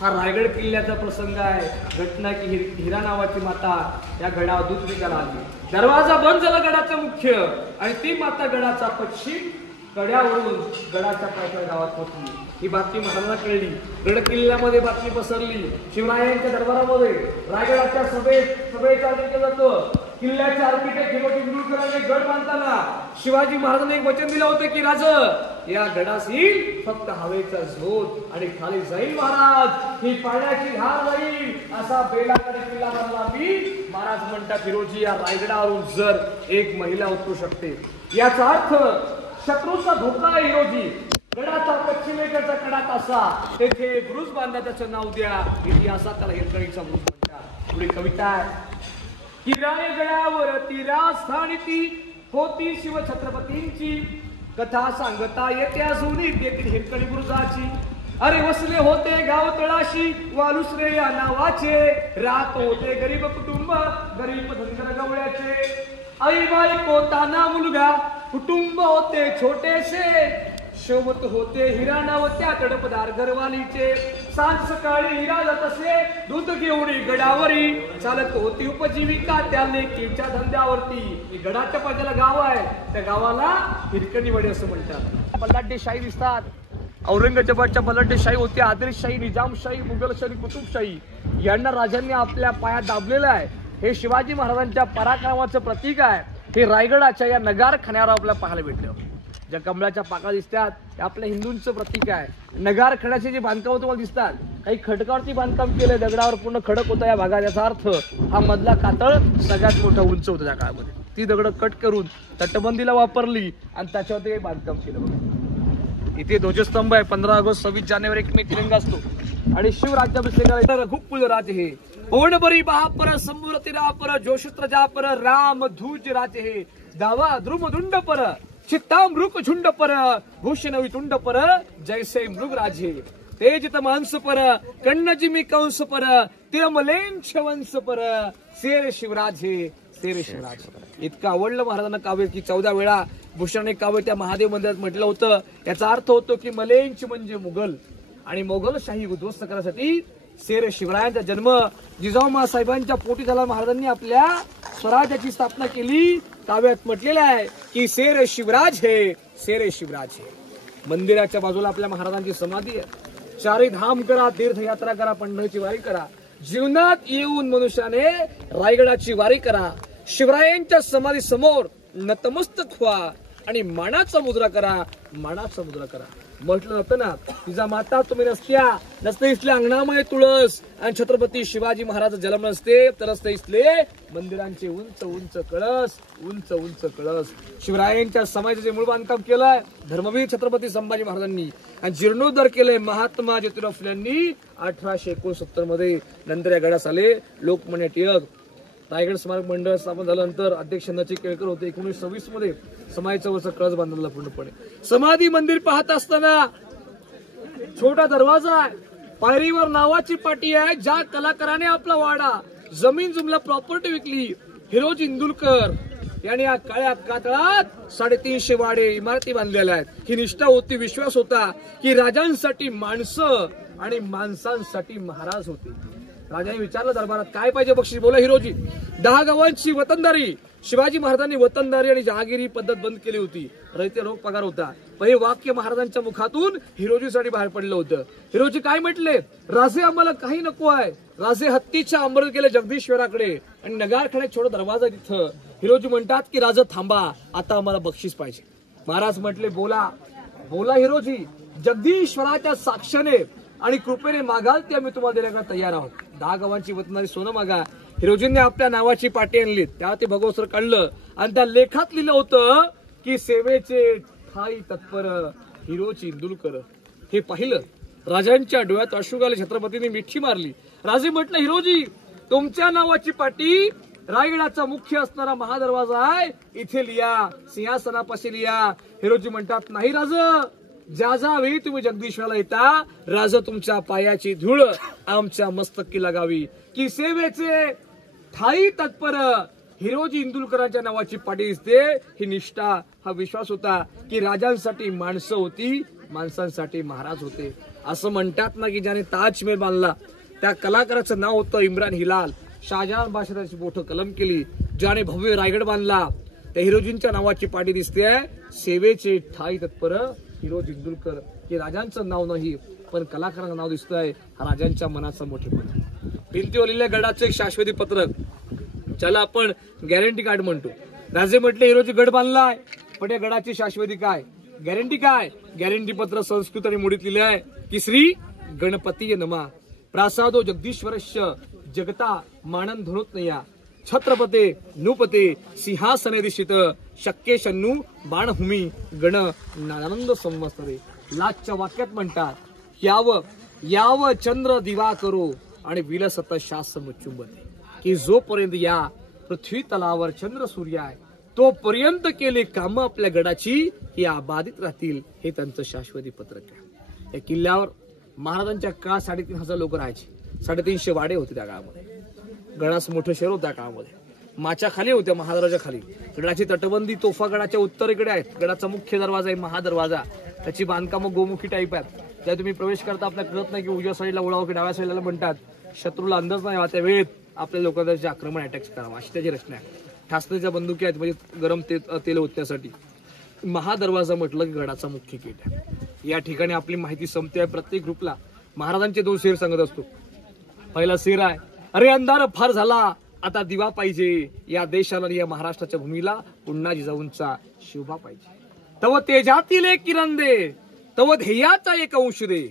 हा रायगड किल्ल्याचा प्रसंग आहे. घटना की हिरा नावाची माता या गडावर दूध विकायला आली. दरवाजा बंद झाला गडाचा मुख्य आणि ती माता गडाचा पश्चिम कड्यावरून गडाच्या पायथ्या गावात पोहोचली. ही बातमी महाराजांना कळली. गड किल्ल्यामध्ये बातमी पसरली. शिवरायांच्या दरबारामध्ये रायगडाच्या सभेचं आयोजन केलं जातं. किल्ल्याचे आर्किटेक्ट हिरोजी विरुळकरांनी गड बांधताना शिवाजी महाराजांनी एक वचन दिलं होतं की राज या गडास येईल फक्त हवेचा झोत आणि खाली जाईल महाराज, ही पाण्याची धार जाईल असा बेलाकडे किल्ला बांधला मी. महाराज म्हणतात हिरोजी या रायगडावरून जर एक महिला उतरू शकते याचा अर्थ शत्रूचा धोका आहे. हिरोजी गडाचा पश्चिमेकडचा कडा असा तेथे ब्रुज बांधा, त्याचं नाव द्या. इतिहासात त्याला हिरकणीचा ब्रुज म्हणतात. पुढे कविता आहे की रायगडावर ती राजधानी ती होती शिव छत्रपतींची, कथा सांगता येते अजूनही तेथील हिरकणी बुरुजाची. अरे वसले होते गाव तळाशी वालुसरे या नावाचे, राहत होते गरीब कुटुंब गरीब धनगर गवळ्याचे. आई बायको ताना मुलगा कुटुंब होते छोटेसे, शोभत होते हिरा नाव त्या तडपदार घरवालीचे. सांज सकाळी हिरा जात असे दूध घेऊन गडावरी, चालत होती उपजीविका त्या लेकीच्या धंद्यावरती. गडाच्या पाठीला गाव आहे, त्या गावाला हिरकणीवाडी असं म्हणतात. बलाढ्यशाही दिसतात. औरंगजेबाच्या बलाढ्यशाही होती, आदिलशाही, निजामशाही, मुघलशाही, कुतुबशाही यांना राजांनी आपल्या पायात दाबलेलं आहे. हे शिवाजी महाराजांच्या पराक्रमाचं प्रतीक आहे. हे रायगडाच्या या नगारखान्यावर आपल्याला पाहायला भेटलं. ज्या कमळाच्या पाकळ्या दिसतात ते आपल्या हिंदूंचं प्रतीक आहे. नगारखान्याचे जे बांधकाम तुम्हाला दिसतात, काही खडकावरती बांधकाम केलं, दगडावर पूर्ण खडक होता या भागात. याचा अर्थ हा मधला कातळ सगळ्यात मोठा उंच होता त्या काळामध्ये. ती दगड कट करून तटबंदीला वापरली आणि त्याच्यावरती बांधकाम केलं. इथे ध्वजस्तंभ आहे. 15 ऑगस्ट 26 जानेवारी 1 मे तिरंगा असतो. आणि शिवराज्याभिषेकाला रघुकुल राजे हे ओणबरी बहापर संबुरती रापर जोशुत्र जापर राम धूज राजे हे दावा द्रुम दुंड पर चित्तामृक झुंड पर भूषणवी तुंड पर जैसे मृग राजे तेजित मांस पर कण्णजिमी कंस पर तिरमलेंछ वंश पर शेर शिवराज हे शेर शिवराज. इतकं आवडलं महाराजांना काव्य की 14 वेळा भूषण काव्य त्या महादेव मंदिरात म्हटलं होतं. याचा अर्थ होतो की मलेंच म्हणजे मुघल आणि मोगलशाही उद्ध्वस्त करण्यासाठी शेर शिवरायांचा जन्म जिजाऊ साहेबांच्या पोटी झाला. महाराजांनी आपल्या स्वराज्याची स्थापना केली. काव्यात म्हटलेलं आहे की शेर शिवराज हे शेर शिवराज हे. मंदिराच्या बाजूला आपल्या महाराजांची समाधी आहे. चारी धाम करा, तीर्थयात्रा करा, पंढरीची वारी करा जीवनात येऊन मनुष्याने रायगडाची वारी करा, शिवरायांच्या समाधी समोर नतमस्तक व्हा आणि मानाचा मुद्रा करा, मानाचा मुद्रा करा. म्हटलं नव्हतं ना, तिचा माता तुम्ही नसते इथले अंगणामध्ये तुळस आणि छत्रपती शिवाजी महाराज जन्म नसते तर असते इथले मंदिरांचे उंच उंच कळस, उंच उंच कळस. शिवरायांच्या समाजाचे मूळ बांधकाम केलंय धर्मवीर छत्रपती संभाजी महाराजांनी आणि जीर्णोद्धार केलंय महात्मा ज्योतिराव फुल्यांनी 1869 मध्ये. नंतर या गडास आले लोकमान्य टिळक. रायगड स्मारक मंडळ स्थापन झाल्यानंतर अध्यक्ष नचिकेत केळकर होते. 1926 मध्ये समाधीचा वर्ष कळस बांधला पूर्णपणे. समाधी मंदिर पाहत असताना छोटा दरवाजा आहे, पायरीवर नावाची पाटी आहे. ज्या कलाकाराने आपला वाडा जमीन जुमला प्रॉपर्टी विकली हिरोजी इंदुलकर यांनी या काळ्या कातळात 350 वाडे इमारती बांधलेल्या आहेत. ही निष्ठा होती, विश्वास होता की राजांसाठी माणसं आणि माणसांसाठी महाराज होते. राजाने विचारलं दरबारात काय पाहिजे बक्षीस. बोला हिरोजी. 10 गावांची वतनदारी. शिवाजी महाराजांनी वतनदारी आणि जहागिरी पद्धत बंद केली होती. रयते रोख पगार होता. हे वाक्य महाराजांच्या मुखातून हिरोजीसाठी बाहेर पडलं होतं. हिरोजी काय म्हटले, राजे आम्हाला काही नको आहे. राजे हत्तीच्या अंबर गेले जगदीश्वराकडे आणि नगारखान्यात छोटा दरवाजा तिथं. हिरोजी म्हणतात की राजा थांबा, आता आम्हाला बक्षीस पाहिजे. महाराज म्हटले बोला बोला हिरोजी, जगदीश्वराच्या साक्षाने आणि कृपेने मागाल ते आम्ही तुम्हाला देण्याला तयार आहोत. 10 गावांची वतनारी सोनं मागा. हिरोजींनी आपल्या नावाची पाटी आणली, त्या ते भगवसर काढलं आणि त्या लेखात लिहिलं होतं की सेवेचे ठाई तत्पर हिरोजी इंदुलकर. हे पाहिलं राजांच्या डोळ्यात अश्रू आले. छत्रपतींनी मिठी मारली. राजे म्हटलं हिरोजी तुमच्या नावाची पाटी रायगडाचा मुख्य असणारा महादरवाजा आहे, इथे लिहा, सिंहासनापाशी लिहा. हिरोजी म्हणतात नाही राज, ज्या वेळी तुम्ही जगदीश्वराला येता राजा तुमच्या पायाची धूळ आमच्या मस्तकी लागावी. की सेवेचे ठाई तत्पर हिरोजी इंदुलकरांच्या नावाची पाटी दिसते. ही निष्ठा, हा विश्वास होता की राजांसाठी माणसं होती, माणसांसाठी महाराज होते. असं म्हणतात ना की ज्याने ताजमहल बांधला त्या कलाकाराचं नाव होतं इम्रान हिलाल. शाहजहान बादशाहाची बोट कलम केली. ज्याने भव्य रायगड बांधला त्या हिरोजींच्या नावाची पाटी दिसते. सेवेचे ठाई तत्पर हिरोजी इंदुलकर. हे राजांचं नाव नाही पण कलाकारांचं नाव दिसतंय. हा राजांच्या मनाचा मोठेपणा. भिंतीवर लिहिलेल्या गडाचं एक शाश्वती पत्रक ज्याला आपण गॅरंटी कार्ड म्हणतो. राजे म्हटले हिरोजी गड बांधलाय पण या गडाची शाश्वती काय, गॅरंटी काय. गॅरंटी पत्र संस्कृत आणि मोडीत लिहिले आहे की श्री गणपती नमा प्रासादो जगदीश्वरस्य जगता मानन धनोत्नया छत्रपते नृपते सिंहासने दिशित शक्य शन्नू बाणभूमी गण नानंद संवत्सरे. लाजच्या वाक्यात म्हणतात याव चंद्र दिवा करो आणि विलसत शास मुचुंबते. की जोपर्यंत या पृथ्वी तलावर चंद्र सूर्य आहे तोपर्यंत केले काम आपल्या गडाची ही आबादित राहतील. हे त्यांचं शाश्वती पत्रक आहे. या किल्ल्यावर महाराजांच्या काळात 3,500 लोक राहायचे. 350 वाडे होते त्या काळामध्ये. गडाचं मोठं शहर होतं त्या काळामध्ये. माच्या खाली होत्या, महादरवाजा खाली. गडाची तटबंदी तोफा गडाच्या उत्तरेकडे आहेत. गडाचा मुख्य दरवाजा आहे महादरवाजा. त्याची बांधकामं गोमुखी टाईप आहेत. त्या तुम्ही प्रवेश करता आपल्याला कळत नाही की उजव्या साईडला उडावं की डाव्या साईडला म्हणतात. शत्रूला अंदाज नाही त्या वेळेत आपल्या लोकांचे आक्रमण अटॅक करावं अशी त्याची रचना आहे. ठासणीच्या बंदुकी आहेत म्हणजे गरम तेल ओतण्यासाठी. महादरवाजा म्हटलं की गडाचा मुख्य गेट आहे. या ठिकाणी आपली माहिती संपते आहे. प्रत्येक ग्रुपला महाराजांचे 2 शेर सांगत असतो. पहिला शेर आहे, अरे अंधार फार झाला आता दिवा पाहिजे. या देशाला या महाराष्ट्राच्या भूमीला पुन्हा जिजाऊंचा शोभा पाहिजे. तव तेजातील एक किरण दे, तव ध्येयाचा एक अंश दे.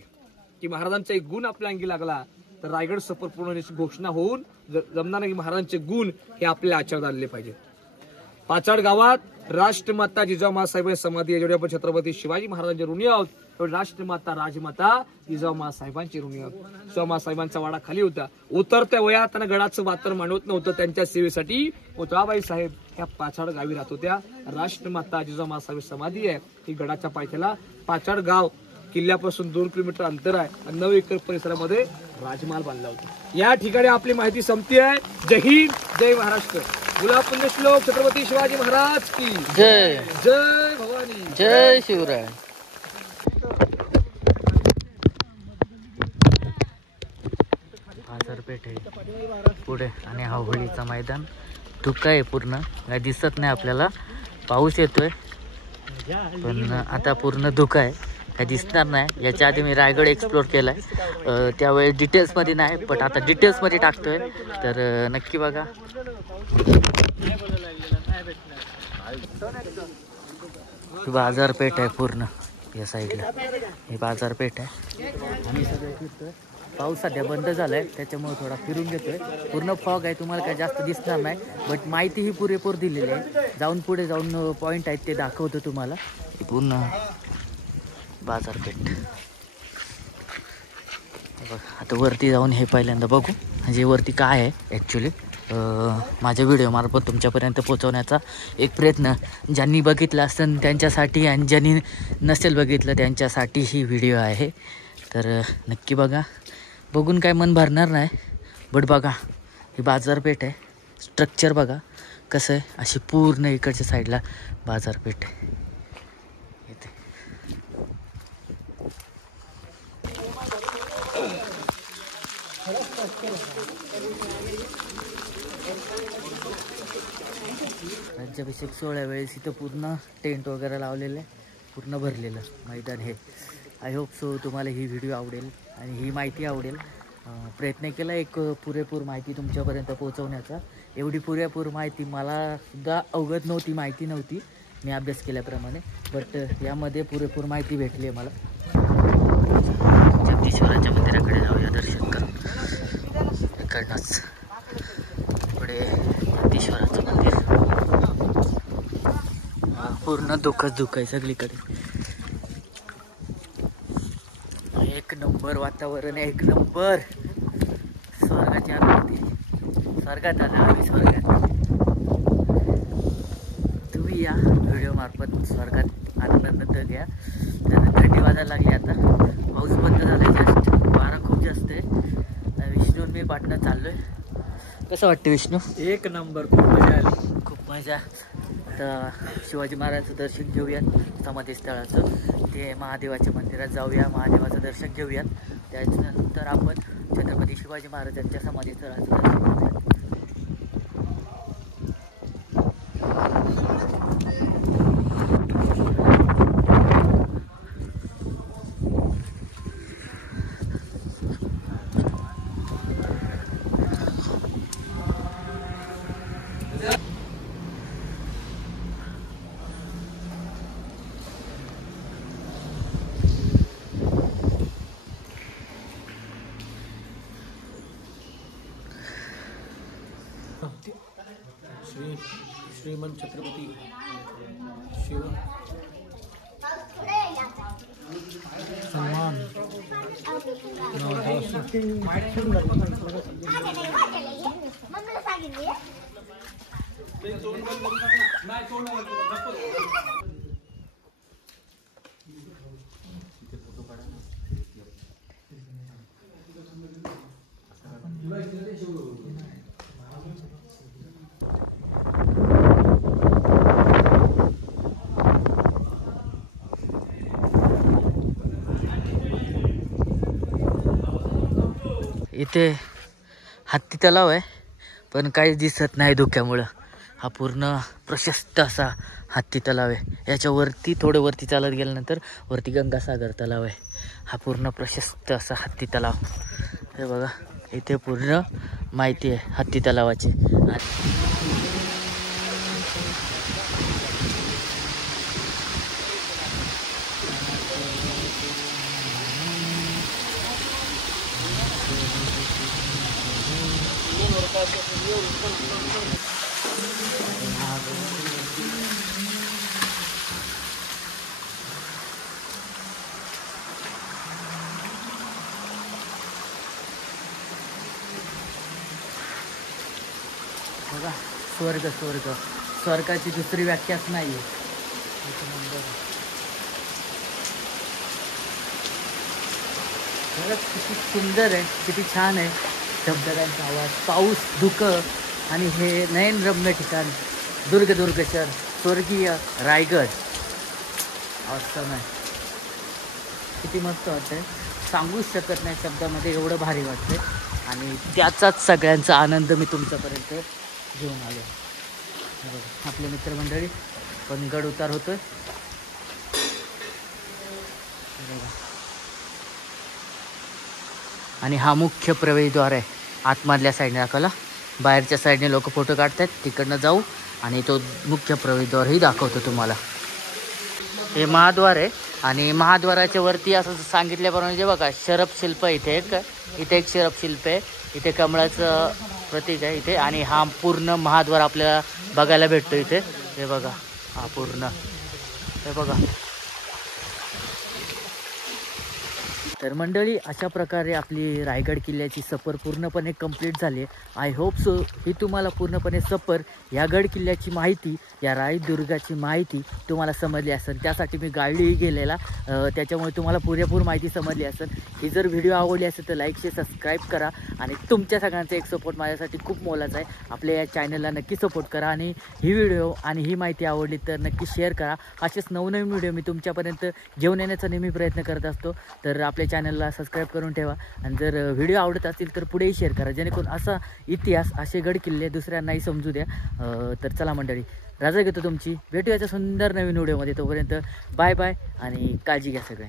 की महाराजांचा एक गुण आपल्या अंगी लागला तर रायगड सफर पूर्ण घोषणा होऊन जमणार नाही. महाराजांचे गुण हे आपल्या आचरणात आणले पाहिजे. पाचाड गावात राष्ट्रमाता जिजाऊ साहेब समाधी आहे. जेवढे आपण छत्रपती शिवाजी महाराजांचे ऋणी आहोत तेवढे राष्ट्रमाता राजमाता जिजाऊ साहेबांचे ऋणी आहोत. जिजाऊ साहेबांचा वाडा खाली होता. उतरत्या वयात त्यांना गडाचं वातर मांडवत नव्हतं. त्यांच्या सेवेसाठी पुतळाबाई साहेब ह्या पाचाड गावी राहत होत्या. राष्ट्रमाता जिजाऊ साहेब समाधी आहे ही गडाच्या पायथ्याला. पाचाड गाव किल्ल्यापासून 2 किलोमीटर अंतर आहे आणि 9 एकर परिसरामध्ये राजमहाल बांधला होता. या ठिकाणी आपली माहिती संपती आहे. जय हिंद, जय महाराष्ट्र. गुलाब पुण्य श्लोक छत्रपती शिवाजी महाराज की जय. जय भवानी, जय शिवराय. बाजारपेठ आहे पुढे आणि हा होळीचा मैदान. धुका आहे पूर्ण, काय दिसत नाही आपल्याला. पाऊस येतोय पण आता पूर्ण धुका आहे. काय दिसणार नाही. याच्या आधी मी रायगड एक्सप्लोर केला आहे, त्यावेळेस डिटेल्समध्ये नाही, पण आता डिटेल्समध्ये टाकतोय, तर नक्की बघा. बाजारपेठ आहे पूर्ण या साईडला, ही बाजारपेठ आहे. आम्ही सगळे फिरतोय. पाऊस सध्या बंद झाला आहे, त्याच्यामुळे थोडा फिरून घेतोय. पूर्ण फॉग आहे, तुम्हाला काय जास्त दिसणार नाही, बट माहिती ही पुरेपूर दिलेली आहे. जाऊन पुढे जाऊन पॉईंट आहेत ते दाखवतो तुम्हाला. पूर्ण बाजारपेठ बघ. आता वरती जाऊन हे पहिल्यांदा बघू, म्हणजे वरती काय आहे ॲक्च्युली. माझ्या व्हिडिओमार्फत तुमच्यापर्यंत पोहोचवण्याचा एक प्रयत्न, ज्यांनी बघितलं असेल त्यांच्यासाठी आणि ज्यांनी नसेल बघितलं त्यांच्यासाठी ही व्हिडिओ आहे. तर नक्की बघा, बघून काय मन भरणार नाही, बट बघा ही बाजारपेठ आहे. स्ट्रक्चर बघा कसं आहे, अशी पूर्ण इकडच्या साईडला बाजारपेठ आहे. इथे राज्याभिषेक सोहळ्या वेळेस इथं पूर्ण टेंट वगैरे लावलेलं आहे, पूर्ण भरलेलं मैदान हे. आय होप सो तुम्हाला ही व्हिडिओ आवडेल आणि ही माहिती आवडेल. प्रयत्न केला एक पुरेपूर माहिती तुमच्यापर्यंत पोहोचवण्याचा. एवढी पुरेपूर माहिती मला सुद्धा अवगत नव्हती, माहिती नव्हती मी अभ्यास केल्याप्रमाणे, बट यामध्ये पुरेपूर माहिती भेटली आहे मला. जगदीश्वराच्या मंदिराकडे जाऊया दर्शन करून. इकडनंच पुढे जगदीश्वराचं मंदिर. पूर्ण दुःखच दुःख आहे सगळीकडे. एक नंबर वातावरण आहे, एक नंबर. स्वर्गाच्या अनुभूती, स्वर्गात आला आम्ही, स्वर्गात. तुम्ही या व्हिडिओमार्फत स्वर्गात आनंद घ्या. तर थंडी वाजायला लागली आता, पाऊस बंद झाला आहे जस्ट, वारा खूप जास्त आहे. विष्णू मी पाटणं चाललोय. कसं वाटतं विष्णू? एक नंबर, खूप मजा आली, खूप मजा. आता शिवाजी महाराजांचं दर्शन घेऊयात समाधी स्थळाचं, ते महादेवाच्या मंदिरात जाऊया, महादेवाचं दर्शन घेऊयात. त्याच्यानंतर आपण छत्रपती शिवाजी महाराजांच्या समाधी स्थळाचं दर्शन घेऊयात. श्रीमंत छत्रपती शिव सन्मान इथे हत्ती तलाव आहे, पण काही दिसत नाही धुक्यामुळं. हा पूर्ण प्रशस्त असा हत्ती तलाव आहे. याच्यावरती थोडं वरती चालत गेल्यानंतर वरती गंगासागर तलाव आहे. हा पूर्ण प्रशस्त असा हत्ती तलाव हे बघा. इथे पूर्ण माहिती आहे हत्ती तलावाची. बघा स्वर्ग, स्वर्ग, स्वर्गाची दुसरी व्याख्याच नाही आहे. किती सुंदर आहे, किती छान आहे. धबधब्यांचा आवाज, पाऊस, धुकं आणि हे नयनरम्य ठिकाण दुर्ग शहर, स्वर्गीय रायगड. ऑसम आहे, किती मस्त वाटतंय, सांगूच शकत नाही शब्दामध्ये, एवढं भारी वाटतंय. आणि त्याचाच सगळ्यांचा आनंद मी तुमच्यापर्यंत घेऊन आलो. आपले मित्रमंडळी पण गड उतार होतोय. आणि हा मुख्य प्रवेशद्वार आहे. आतमधल्या साईडने दाखवला, बाहेरच्या साईडने लोक फोटो काढतात, तिकडनं जाऊ आणि तो मुख्य प्रवेशद्वारही दाखवतो तुम्हाला. हे महाद्वार आहे आणि महाद्वाराच्या वरती असं सांगितल्याप्रमाणे जे बघा शरभ शिल्प इथे एक शरभ शिल्प आहे. इथे कमळाचं प्रतीक आहे इथे आणि हा पूर्ण महाद्वार आपल्याला बघायला भेटतो इथे. हे बघा हा पूर्ण, हे बघा. तर मंडळी अशा प्रकारे आपली रायगड किल्ल्याची सफर पूर्णपणे कंप्लीट झाली. आय होप सो ही तुम्हाला पूर्णपणे सफर, या गड किल्ल्याची माहिती, या रायदुर्गाची माहिती तुम्हाला समजली असेल. त्यासाठी मी गाईडही गेलेला, त्याच्यामुळे तुम्हाला पुरेपूर माहिती समजली असेल. ही जर व्हिडिओ आवडली असेल तर लाईक शेअर सबस्क्राईब करा आणि तुमच्या सगळ्यांचा एक सपोर्ट माझ्यासाठी खूप मोलाचा आहे. आपल्या या चॅनलला नक्की सपोर्ट करा आणि ही व्हिडिओ आणि ही माहिती आवडली तर नक्की शेअर करा. असेच नवनवीन व्हिडिओ मी तुमच्यापर्यंत घेऊन येण्याचा नेहमी प्रयत्न करत असतो. तर आपल्या चॅनलला सबस्क्राईब करून ठेवा आणि जर व्हिडिओ आवडत असतील तर पुढेही शेअर करा, जेणेकरून असा इतिहास, असे गड किल्ले दुसऱ्यांनाही समजू द्या. तर चला मंडळी, रजा घेतो तुमची. भेटूयाच्या सुंदर नवीन व्हिडिओमध्ये. तोपर्यंत बाय बाय आणि काळजी घ्या सगळे.